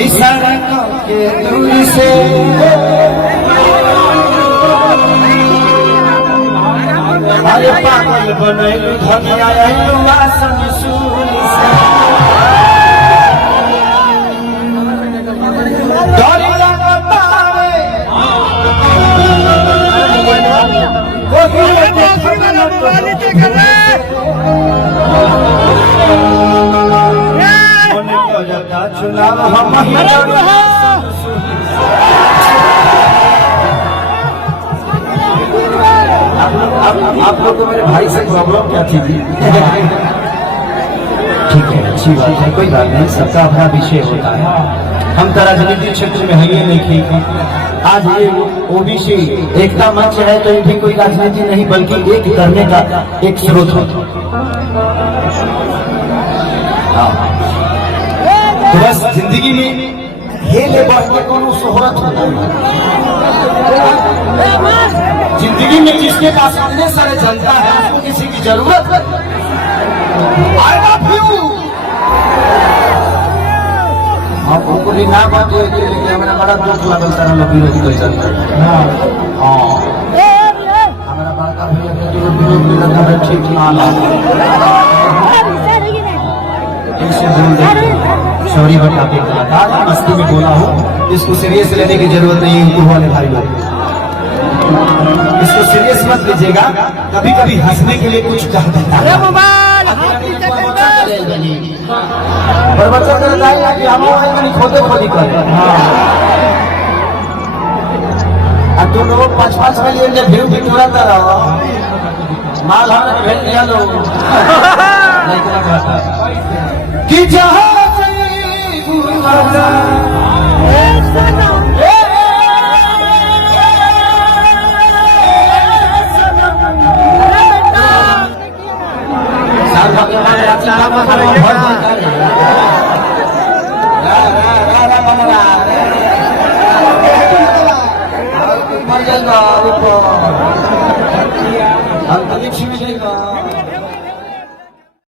इशारा के दूर से अरे पागल बनैलू धनिया आइलू आसन सूल से डर लगतावे चुनाव हम आप लोग को मेरे भाई से प्रॉब्लम क्या थी जी? ठीक है, अच्छी बात है, कोई बात नहीं, सबका अपना विषय होता है। हम तो राजनीतिक क्षेत्र में है ही नहीं ठीक। आज ये ओबीसी एकता मंच है तो ये भी कोई राजनीति नहीं बल्कि एक करने का एक स्रोत होता है। तो बस जिंदगी में हेले बढ़ के कोनो शोहरत होता है। जिंदगी में जिसके पास इतने सारे जनता है उसको किसी की जरूरत है। I love you। आपको भी ना बात है कि हमारा बड़ा दुख लगल तरह लोग विरोध कर सकते हैं। हमारा बड़का भैया के जो विरोध में लगा है ठीक ना लगा। सॉरी बट आप एक कलाकार मस्ती में बोला हूँ, इसको सीरियस लेने की जरूरत नहीं है। वाले भाई लोग इसको सीरियस मत लीजिएगा, कभी कभी हंसने के लिए कुछ कह देता है। पर बच्चा करता है कि हम खोदे खोदी कर तुम लोग 5-5 मिलियन जब भीड़ बिटोराता रहो माल हमने भेज दिया लोग कि जहाँ अंतरिक्ष में जाएगा।